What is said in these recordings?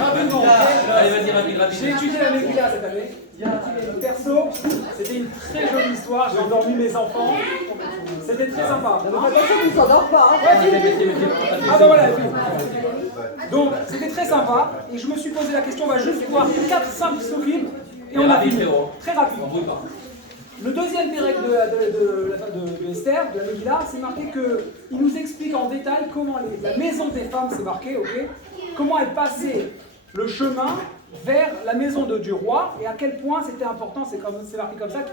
Rapidement. J'ai étudié la Megillah cette année. Il y a un petit perso. C'était une très jolie histoire. J'ai endormi mes enfants. C'était très sympa. Attention, tu s'endors pas. Ah ben voilà. Donc c'était très sympa. Et je me suis posé la question. On va juste voir 4-5 souvenirs. Et on a fini. Très rapide. Le deuxième pérec de Esther, de la Megillah, c'est marqué qu'il nous explique en détail comment la maison des femmes, c'est marqué, ok, comment elle passait le chemin vers la maison du roi et à quel point c'était important, c'est marqué comme ça,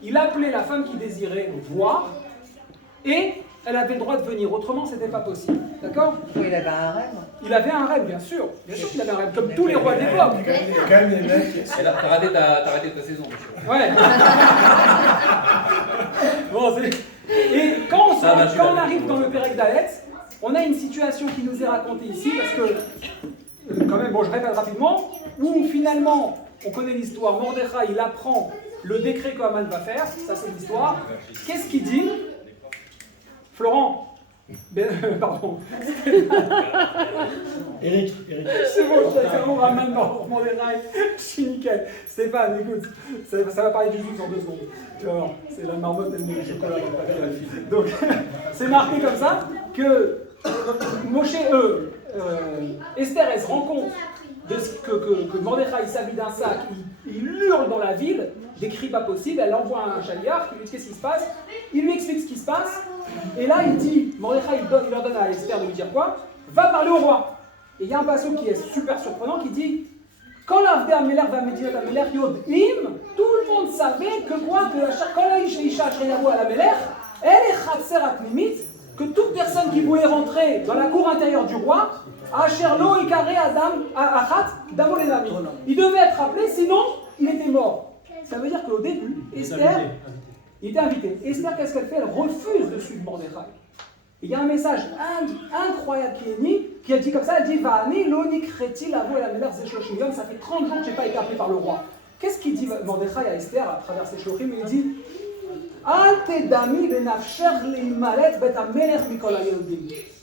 il appelait la femme qui désirait le voir et elle avait le droit de venir, autrement c'était pas possible, d'accord? Il avait un rêve. Il avait un rêve, bien sûr qu'il avait un rêve, comme tous les rois de l'époque. Quand même les mecs. T'as raté ta saison, monsieur. Ouais. Bon, et quand on arrive dans le Pérec d'Alet, on a une situation qui nous est racontée ici, parce que, quand même, bon, je répète rapidement, où finalement, on connaît l'histoire, Mordechai, il apprend le décret que Haman va faire, ça c'est l'histoire. Qu'est-ce qu'il dit? Florent, pardon. Eric. C'est bon, c'est bon, Haman, Mordechai, je suis nickel. Stéphane, écoute, ça va parler du juif en 2 secondes. Tu vas voir, c'est la marmotte et le chocolat. Donc, c'est marqué comme ça que Esther, elle se rend compte de ce que Mordechai s'habille d'un sac, il hurle dans la ville, des cris pas possibles, elle envoie un chaliard qui lui dit qu'est-ce qui se passe, il lui explique ce qui se passe, et là il dit, Mordechai il leur donne à Esther de lui dire quoi? Va parler au roi. Et il y a un passage qui est super surprenant qui dit quand l'Avdé Améler va Médinat Améler Yod Im, tout le monde savait que quoi, que quand la Isha Shreyavo à la Méler, elle est Khatser Atmimit, que toute personne qui voulait rentrer dans la cour intérieure du roi, Asherlo et Karé Adam Achat Damo Lenami. Il devait être appelé, sinon il était mort. Ça veut dire qu'au début, Esther, il était invité. Esther, qu'est-ce qu'elle fait? Elle refuse de suivre Mordechai. Il y a un message incroyable qui a dit comme ça, elle dit Va'ani loni kreti lavo el amelech ze shloshim yom, ça fait 30 jours que je n'ai pas été appelé par le roi. Qu'est-ce qu'il dit Mordechai à Esther à travers ses shlochim? Il dit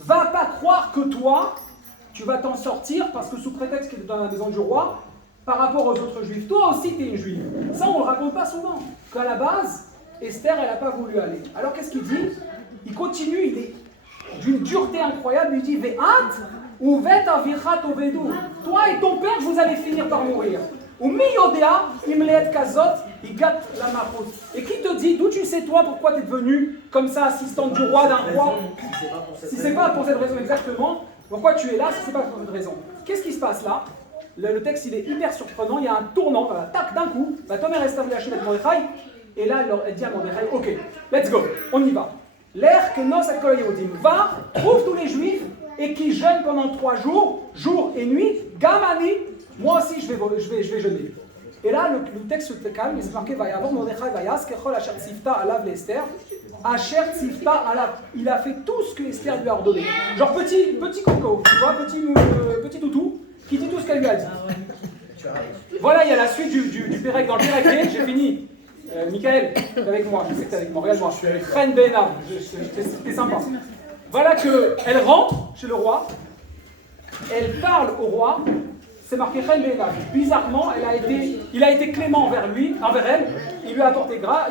va pas croire que toi, tu vas t'en sortir parce que sous prétexte que tu es dans la maison du roi, par rapport aux autres juifs, toi aussi tu es une juive. Ça on ne le raconte pas souvent. Qu'à la base, Esther elle n'a pas voulu aller. Alors qu'est-ce qu'il dit? Il continue, il est d'une dureté incroyable, il dit Ve'at ou vet avirchat ovedu. Toi et ton père, vous allez finir par mourir. Ou mi yodea imleet kazot igat la mahut. Et qui te dit, d'où tu sais toi pourquoi tu es devenu comme ça assistante du roi, d'un roi? Si c'est pas pour cette raison exactement, pourquoi tu es là si c'est pas pour cette raison? Qu'est-ce qui se passe là? Le texte il est hyper surprenant, il y a un tournant, voilà, tac d'un coup, la Tomer est avec Mordechai, et là elle dit à Mordechai, ok, let's go, on y va. L'air que nos Kol Yehudim va, trouve tous les juifs et qui jeûnent pendant 3 jours, jour et nuit, Gamani, moi aussi je vais jeûner. Et là le texte se calme, il se marqué Vayavor Mordechai Vayas, Kechol Asher Tzifta Alav l'Esther, Asher Tzifta Alav. Il a fait tout ce que Esther lui a ordonné. Genre petit coco, tu vois, petit toutou, qui dit tout ce qu'elle lui a dit. Voilà, il y a la suite du Pérec dans le Pérec, j'ai fini. Michael, t'es avec moi, je sais que t'es avec moi, regarde-moi. Je suis avec Fren Bena, c'était sympa. Voilà qu'elle rentre chez le roi, elle parle au roi, c'est marqué Fren Bena. Bizarrement, il a été clément envers elle, il lui a apporté gras,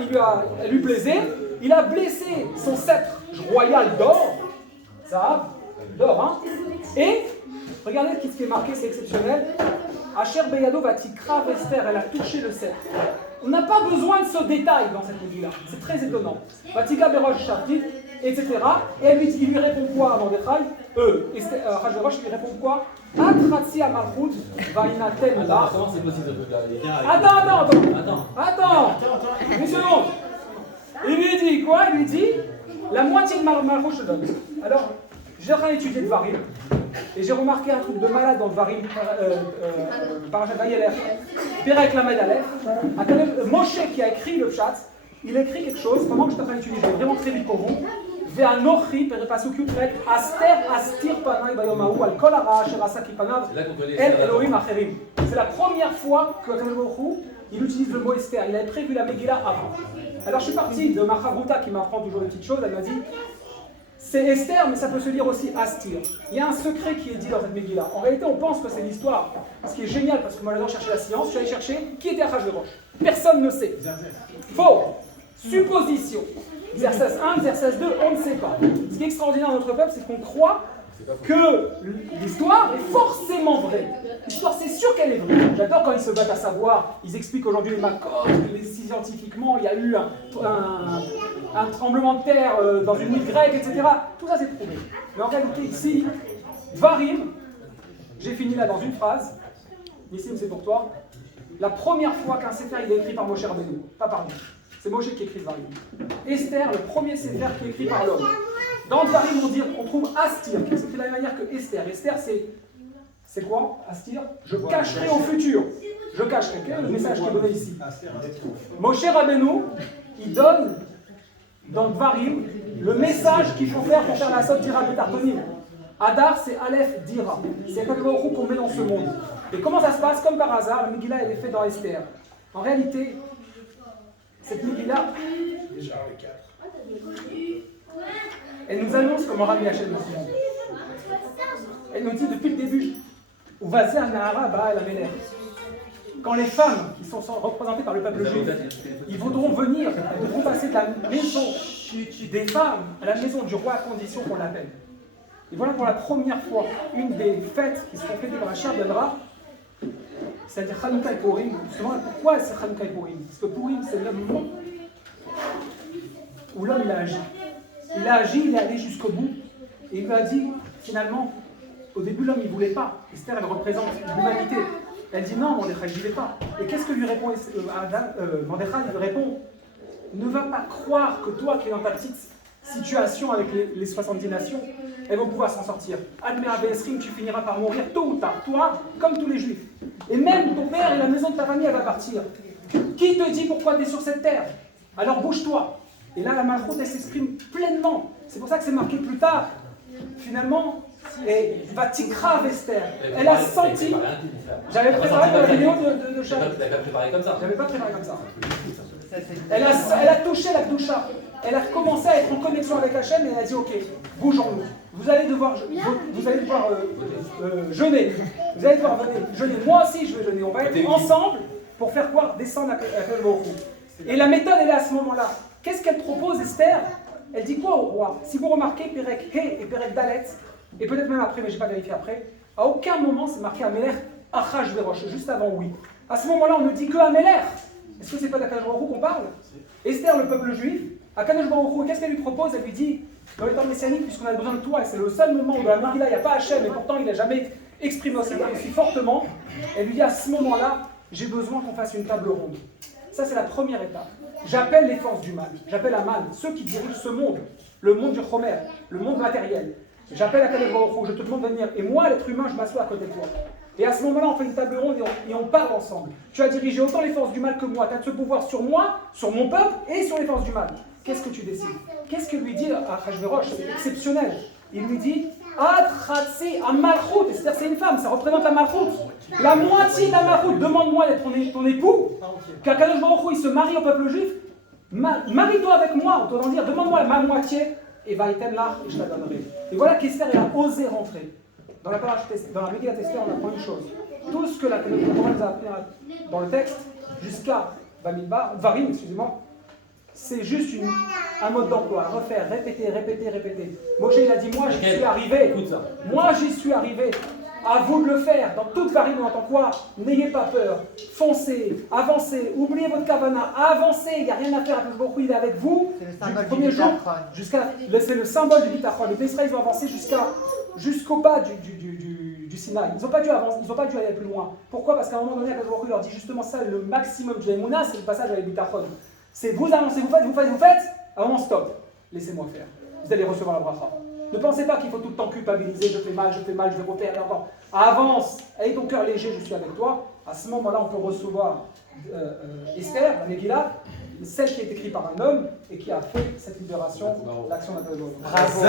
elle lui plaisait, il a blessé son sceptre royal d'or, ça, d'or, hein, et regardez ce qui est marqué, c'est exceptionnel. Asher Beyado Vatikra Esther, elle a touché le sceptre. On n'a pas besoin de ce détail dans cette vie-là. C'est très étonnant. Vatika Berosh Shaftit, etc. Et il lui répond quoi à Mordechai? Hachverosh lui répond quoi? Atratsi Amalchut Vainatem La. Comment c'est possible de Attends. Une seconde. Il lui dit quoi? Il lui dit la moitié de Malchut je te donne. Alors, j'ai en train d'étudier de Varim. Et j'ai remarqué un truc de malade dans le Varim, Parashat Vayeler, Perek Lamed Aleph. Moshe qui a écrit le Pshat, il écrit quelque chose, pendant que je suis en train d'étudier, je vais vraiment très vite pour vous. Ve'anochi, Pasuk Yutret, Aster Astir Panay Bayomahu, Al Kol Hara Asher Asa Kipanav, El Elohim Acherim. C'est la première fois que Akadosh Baruch Hu, il utilise le mot Esther. Il avait prévu la Megillah avant. Alors je suis parti de ma Chavruta qui m'apprend toujours des petites choses, elle m'a dit C'est Esther, mais ça peut se lire aussi Astir. Il y a un secret qui est dit dans cette Megillah. En réalité, on pense que c'est l'histoire. Ce qui est génial, parce que moi j'adore chercher la science, je suis allé chercher qui était Achashverosh. Personne ne sait. Faux. Supposition. Xerxès 1, Xerxès 2, on ne sait pas. Ce qui est extraordinaire dans notre peuple, c'est qu'on croit que l'histoire est forcément vraie. L'histoire, c'est sûr qu'elle est vraie. J'adore quand ils se battent à savoir, ils expliquent aujourd'hui les Makot, scientifiquement, il y a eu un tremblement de terre dans une île grecque, etc. Tout ça, c'est prouvé. Mais en réalité, ici, Dvarim, j'ai fini là dans une phrase, Nissim, c'est pour toi. La première fois qu'un Sefer il est écrit par Moshe Rabbeinu, pas par nous. C'est Moshe qui écrit Dvarim. Esther, le premier Sefer qui est écrit par l'homme. Dans Dvarim, on trouve Astir, qui est écrit de la même manière que Esther. Esther, c'est quoi, Astir? Je cacherai au futur. Je cacherai. Quel est le message qui est donné ici? Moshe Rabbeinu, il donne dans Dvarim le message qu'il faut faire pour faire la sorte d'Ira Betartonim. Adar, c'est Aleph d'Ira. C'est quelque chose qu'on met dans ce monde. Et comment ça se passe? Comme par hasard, la Megillah, elle est faite dans Esther. En réalité, cette Megillah, elle nous annonce comment Rabbi Hachem dans ce monde. Elle nous dit depuis le début, quand les femmes qui sont représentées par le peuple juif, ils voudront venir, elles devront passer de la maison des femmes à la maison du roi à condition qu'on l'appelle. Et voilà pour la première fois une des fêtes qui seront fêtées dans la chair de Dra, c'est-à-dire Hanouka et Purim. Justement, pourquoi c'est Hanouka et Purim? Parce que Purim, c'est le moment où l'homme il a agi. Il a agi, il est allé jusqu'au bout, et il lui a dit, finalement, au début l'homme il ne voulait pas. Esther, elle représente l'humanité. Elle dit non, Mordechai, j'y vais pas. Et qu'est-ce que lui répond Mordechai? Il lui répond, ne va pas croire que toi qui es dans ta petite situation avec les 70 nations, elles vont pouvoir s'en sortir. Admira Be'esrim, tu finiras par mourir tôt ou tard, toi, comme tous les juifs. Et même ton père et la maison de ta famille, elle va partir. Qui te dit pourquoi tu es sur cette terre? Alors bouge-toi. Et là, la malchoute, elle s'exprime pleinement. C'est pour ça que c'est marqué plus tard, finalement, et Vatikra Esther. Elle a senti. J'avais préparé la vidéo de Charles. Tu l'avais pas préparé comme ça. J'avais pas préparé comme ça. Elle a touché la Kdusha. Elle a commencé à être en connexion avec Hachem et elle a dit ok, bougeons-nous. Vous allez devoir jeûner. Vous allez devoir jeûner. Moi aussi, je vais jeûner. On va être ensemble pour faire quoi? Descendre à Kadosh Baruch Hu. Et la méthode, elle est à ce moment-là. Qu'est-ce qu'elle propose, Esther? Elle dit quoi au roi? Si vous remarquez, Perek He et Perek Dalet, et peut-être même après, mais je n'ai pas vérifié après, à aucun moment c'est marqué Amelech Achashverosh, juste avant oui. À ce moment-là, on ne dit que Amelech. Est-ce que c'est pas d'Akadosh Baruch Hu qu'on parle? Esther, le peuple juif, Akadosh Baruch Hu, qu'est-ce qu'elle lui propose? Elle lui dit, dans les temps messianiques, puisqu'on a besoin de toi, et c'est le seul moment où dans la Megillah, il n'y a pas Hachem, et pourtant il n'a jamais exprimé aussi fortement, elle lui dit à ce moment-là, j'ai besoin qu'on fasse une table ronde. Ça, c'est la première étape. J'appelle les forces du mal, j'appelle Aman, ceux qui dirigent ce monde, le monde du Chomer, le monde matériel. J'appelle Akadosh Baruch Hu, je te demande de venir, et moi, l'être humain, je m'assois à côté de toi. Et à ce moment-là, on fait une table ronde et on parle ensemble. Tu as dirigé autant les forces du mal que moi, tu as ce pouvoir sur moi, sur mon peuple et sur les forces du mal. Qu'est-ce que tu décides? Qu'est-ce que lui dit Achashverosh? C'est exceptionnel. Il lui dit Adratsi Amalchut, c'est-à-dire c'est une femme, ça représente la Malchut. La moitié de la Malchut, demande-moi d'être ton époux, qu'Akadosh Baruch Hu il se marie au peuple juif. Marie-toi avec moi, autant dire, demande-moi ma moitié, et va et je la donnerai. Et voilà qu'Esther elle a osé rentrer. Dans la Megillat Esther, on apprend une chose. Tout ce que la Torah nous a appris dans le texte, jusqu'à Dvarim, excusez-moi, c'est juste un mode d'emploi, à refaire, répéter. Moshe il a dit, moi j'y suis arrivé. Moi j'y suis arrivé. À vous de le faire. Dans toute Dvarim, on entend quoi? N'ayez pas peur. Foncez, avancez, oubliez votre kavana, avancez. Il n'y a rien à faire. Akadosh Baruch Hu, il est avec vous. C'est le du premier jour c'est le symbole du bitachon. Les Israéliens ont avancé jusqu'au bas du Sinaï. Ils n'ont pas dû avancer, ils n'ont pas dû aller plus loin. Pourquoi? Parce qu'à un moment donné, Akadosh Baruch Hu leur dit justement ça, le maximum de l'Emouna, c'est le passage avec le bitachon. C'est vous avancez, vous faites, à un moment stop. Laissez-moi faire. Vous allez recevoir la bracha. Ne pensez pas qu'il faut tout le temps culpabiliser, je fais mal, je vais refaire. Avance, ayez ton cœur léger, je suis avec toi. À ce moment-là, on peut recevoir Esther, la Megillah, celle qui est écrite par un homme et qui a fait cette libération, l'action d'Akadosh Baruch Hu. Bravo.